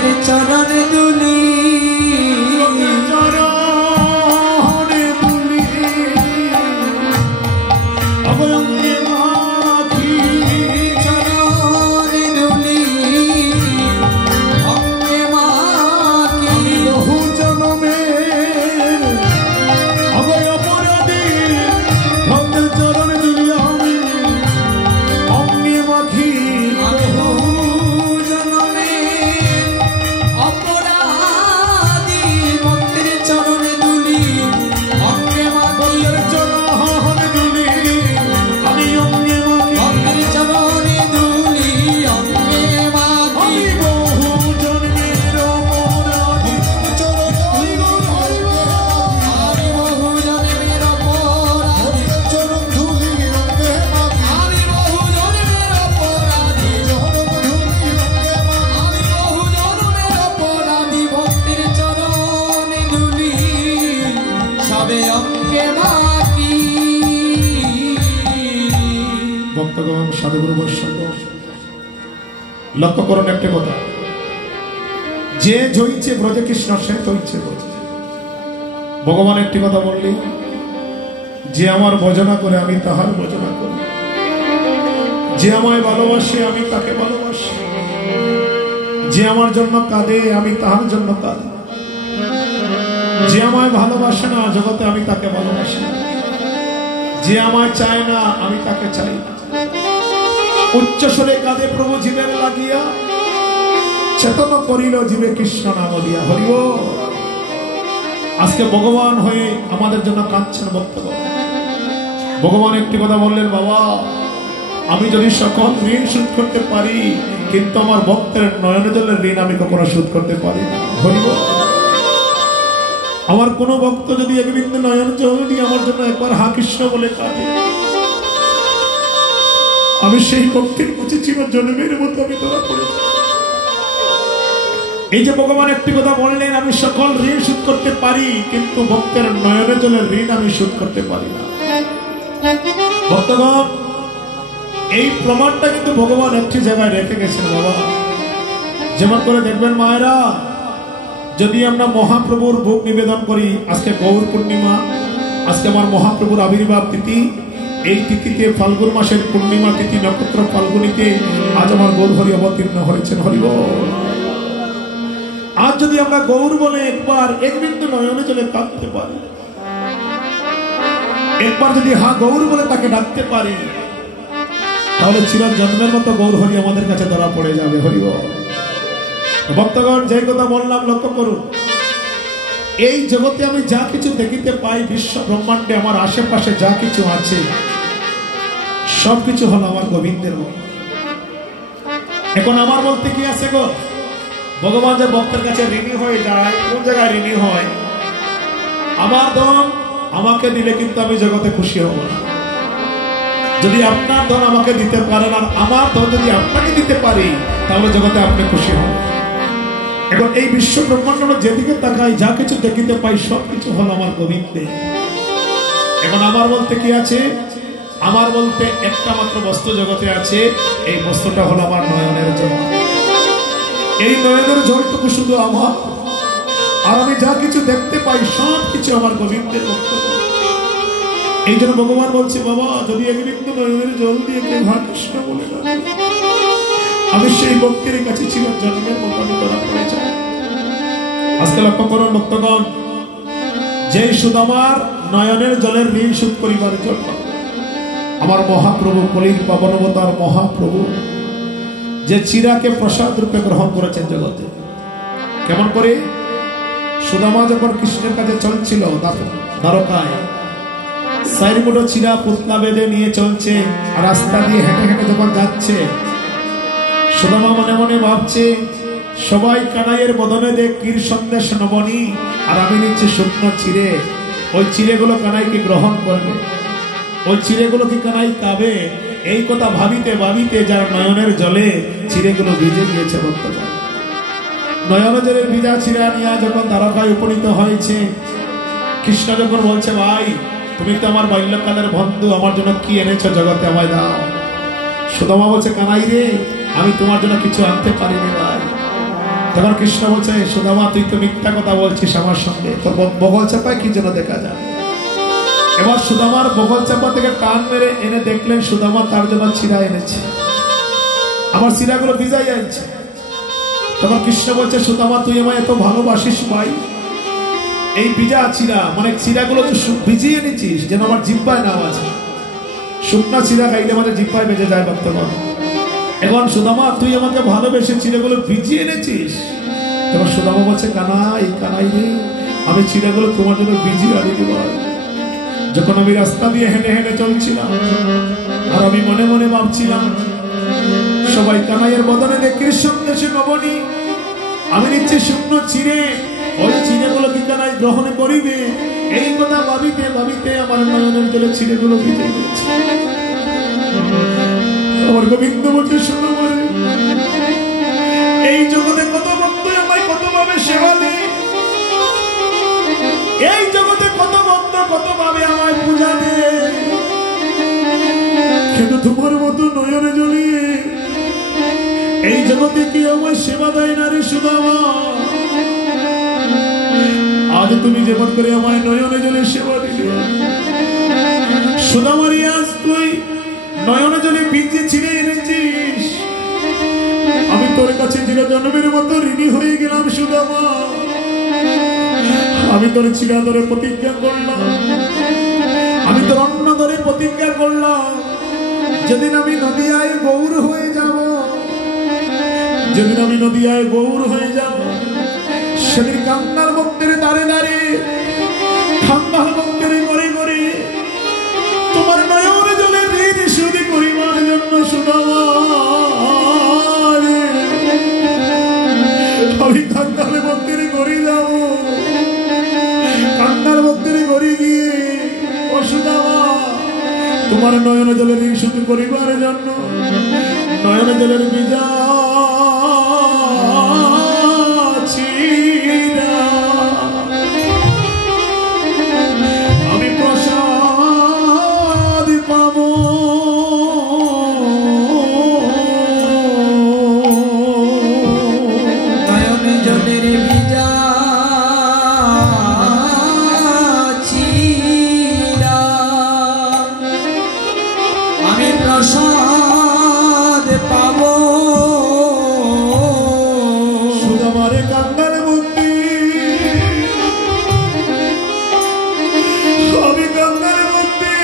ভক্তের চরণে দুলি সাধুগুরু বৈষ্ণব লক্ষ্য করুন একটা কথা, যে জয়িছে ব্রজে কৃষ্ণ সে জয়িছে ব্রজে। ভগবান একটি কথা বললি, যে আমার ভজনা করে আমি তাহার ভজনা করি, যে আমায় ভালোবাসে আমি তাকে ভালোবাসি, যে আমার জন্য কাঁদে আমি তাহার জন্য কাঁদি, যে আমায় ভালোবাসে না জগতে আমি তাকে ভালোবাসি না, যে আমায় চায় না আমি তাকে চাই না। উচ্চ স্বরে কাঁদে প্রভু জীবের লাগিয়া, চেতন করিল জীবে কৃষ্ণ নাম দিয়া। হরিব আজকে ভগবান হয়ে আমাদের জন্য কাঁদছেন ভক্তগণ। ভগবান একটি কথা বললেন, বাবা আমি যদি সকল ঋণ শোধ করতে পারি, কিন্তু আমার ভক্তের নয়ন জলের ঋণ আমি কখনো শোধ করতে পারি না। হরিব আমার কোন ভক্ত যদি এক বিন্দু নয়ন জল দিয়ে আমার জন্য একবার হা কৃষ্ণ বলে কাঁদে, আমি সেই ভক্তির কাছে চিরজন্মের মতো আমি ধরা পড়ে যাই। এই যে ভগবান একটি কথা বললেন, আমি সকল ঋণ শোধ করতে পারি, কিন্তু ভক্তের নয়নের জলের ঋণ আমি শোধ করতে পারি না। ভক্তগণ এই প্রমাণটা কিন্তু ভগবান একটি জায়গায় রেখে গেছেন বাবা। যেমন করে দেখবেন মায়েরা, যদি আমরা মহাপ্রভুর ভোগ নিবেদন করি, আজকে গৌর পূর্ণিমা, আজকে আমার মহাপ্রভুর আবির্ভাব তিথি, এই তিথিতে ফাল্গুন মাসের পূর্ণিমা তিথি নক্ষত্র ফাল্গুনীতে আজ আমার গৌর হরি অবতীর্ণ হয়েছেন। হরিব আজ যদি আমরা গৌর বলে একবার এক বিন্দু নয়নে চলে কাঁদতে পারি, একবার যদি হা গৌর বলে তাকে ডাকতে পারি, তাহলে চিরজন্মের মতো গৌর হরি আমাদের কাছে ধরা পড়ে যাবে। হরিব ভক্তগণ যে কথা বললাম লক্ষ্য করুন, এই জগতে আমি যা কিছু দেখিতে পাই, বিশ্ব ব্রহ্মাণ্ডে আমার আশেপাশে যা কিছু আছে সবকিছু হলো আমার গোবিন্দের। এখন আমার বলতে কি আছে গো? ভগবান যে ভক্তের কাছে ঋণী হয়ে যায়, কোন জায়গায় ঋণী হয়? আমার ধন আমাকে দিলে কিন্তু আমি জগতে খুশি হব না। যদি আপনার ধন আমাকে দিতে পারেন আর আমার ধন যদি আপনাকে দিতে পারি, তাহলে জগতে আপনি খুশি হন। এখন এই বিশ্ব ব্রহ্মাণ্ড যেদিকে তাকাই যা কিছু দেখিতে পাই সবকিছু হলো আমার গোবিন্দে। এখন আমার বলতে কি আছে? আমার বলতে একটা মাত্র বস্তু জগতে আছে, এই বস্তুটা হলো আমার নয়নের জল। এই নয়নের জলটুকু শুধু আমার, আর আমি যা কিছু দেখতে পাই সবকিছু আমার গোবিন্দের বক্তব্য। এই জন্য ভগবান বলছে, বাবা যদি এক বিন্দু নয়নের জল দিয়ে কেউ হা কৃষ্ণ বলে না, আমি সেই ভক্তির কাছে চিরজন্মের মতো ধরা পড়ে যাই। আজকে লক্ষ্য করুন ভক্তগণ, যে শুধু আমার নয়নের জলের ঋণ শোধ করিবার জন্য আমার মহাপ্রভু কলির পাবন অবতার মহাপ্রভু যে চিরাকে প্রসাদ রূপে গ্রহণ করেছেন জগতে। কেমন করে? সুদামা যখন কৃষ্ণের কাছে চলছিল দ্বারকায়, সাইরমুডো চিরা পুতলা বেঁধে নিয়ে চলছে, আর রাস্তা দিয়ে হেঁটে হেঁটে যখন যাচ্ছে, সুদামা মনে মনে ভাবছে, সবাই কানাইয়ের বদনে দেখ কীর সন্দেশ নবনী, আর আমি নিচ্ছি শুকনো চিড়ে। ওই চিড়েগুলো কানাইকে গ্রহণ করবে, ওই চিড়েগুলো কি কানাই খাবে? এই কথা ভাবিতে ভাবিতে যার নয়নের জলে চিড়েগুলো ভিজে গিয়েছে। বর্তমান নয়নের জলের ভিজা চিড়া নিয়ে যখন দ্বারকায় উপনীত হয়েছে, কৃষ্ণ যখন বলছে, ভাই তুমি তো আমার বাল্যকালের বন্ধু, আমার জন্য কি এনেছো জগতে আমায় দাও। সুদামা বলছে, কানাই রে আমি তোমার জন্য কিছু আনতে পারিনি ভাই, তখন কৃষ্ণ বলছে, সুদামা তুই তো মিথ্যা কথা বলছিস আমার সঙ্গে, তোর বগল চাপায় কি যেন দেখা যায়। এবার সুদামার বগল চাপা থেকে টান মেরে এনে দেখলেন সুদামা তার জন্য চিরা এনেছে, আমার চিরাগুলো ভিজাই আনছে। তখন কৃষ্ণ বলছে, সুদামা তুই আমায় এত ভালোবাসিস ভাই, এই ভিজা চিরা মানে চিরাগুলো তুই ভিজিয়ে এনেছিস যেন আমার জিহ্বায় না আছে, শুকনা চিরা খাইলে আমাদের জিহ্বায় বেজে যায় বর্তমান। এখন সুদামা তুই আমাকে ভালোবেসে চিরাগুলো ভিজিয়ে এনেছিস। তখন সুদামা বলছে, কানাই কানাই রে, আমি চিরাগুলো তোমার জন্য ভিজিয়ে আনি দেব। যখন আমি রাস্তা দিয়ে হেঁটে হেঁটে চলছিলাম আর আমি মনে মনে ভাবছিলাম সবাই কানাইয়ের বদনে দেখে সন্দেশে নবনী, আমি নিচ্ছি শুকনো চিড়ে, ওই চিড়েগুলো কি কানাই গ্রহণ করিবে, এই কথা ভাবিতে ভাবিতে আমার নয়নের জলে চিড়েগুলো ভিজে গেছে। আমার গোবিন্দ বলছে, শোনো এই জগতে কত ভক্ত আমায় কত ভাবে সেবা দেয়, এই জগতে কত ভক্ত কত ভাবে আমায় পূজা দেয়, কিন্তু তোমার মতো নয়নে জ্বলিয়ে এই জগতে কি আমায় সেবা দেয় না রে সুদামা। আজ তুমি যেমন করে আমায় নয়নে জলে সেবা দিলে, সুদামারি আজ তুই নয়নে জলে ভিজে ছিঁড়ে এনেছিস, আমি তোর কাছে চিরজন্মের মতো ঋণী হয়ে গেলাম সুদামা। আমি তোর চিরাদরে প্রতিজ্ঞা করলাম, আমি তোর অন্ন ধরে প্রতিজ্ঞা করলাম, যেদিন আমি নদিয়ায় গৌর হয়ে যাব, যেদিন আমি নদিয়ায় গৌর হয়ে যাব, সেদিন কান্নার ভক্তের দাঁড়ে দাঁড়ে, কান্নার ভক্তের ঘরে ঘরে তোমার নয়নে জলে ঋণ শোধ করিবার জন্য সুদামা আমি কান্নার ভক্তের ঘরে যাব, কান্নার ভক্তের ঘরে গিয়ে ও সুদামা তোমার নয়নে জলের ঋণ শোধ করিবার জন্য নয়নে জলের ভিজা আমি প্রসাদ পাব। নয়নে জলের ভিজা চিরা আমি প্রসাদ পাব। সুদামারে কান্নার মধ্যে আমি কান্নার মধ্যে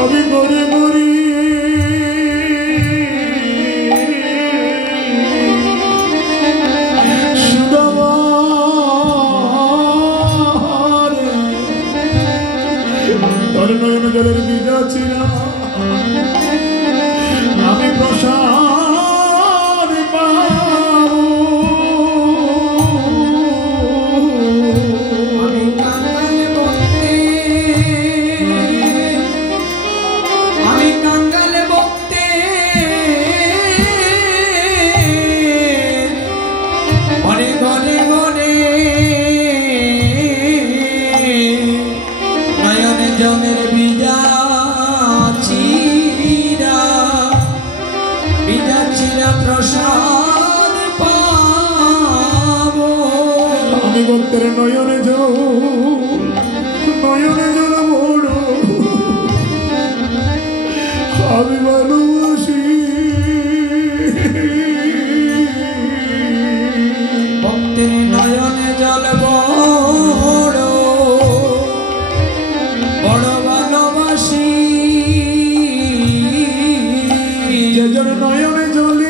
আমি ঘরে ঘরে সুদামা তোর নয়ন জলের ভিজা চিরা আমি প্রসাদ পাব। আমি কাঙ্গাল ভক্তে, আমি কাঙ্গাল ভক্তে ঘরে ঘরে ঘরে নয়নে জলের ভিজা চিরা, ভিজা চিরা প্রসাদ পাবো। আমি ভক্তের নয়নে জল বড় আমি ভালোবাসি, ভক্তের নয়নে জল বড় বড় ভালোবাসি। যে জন নয়নে জলে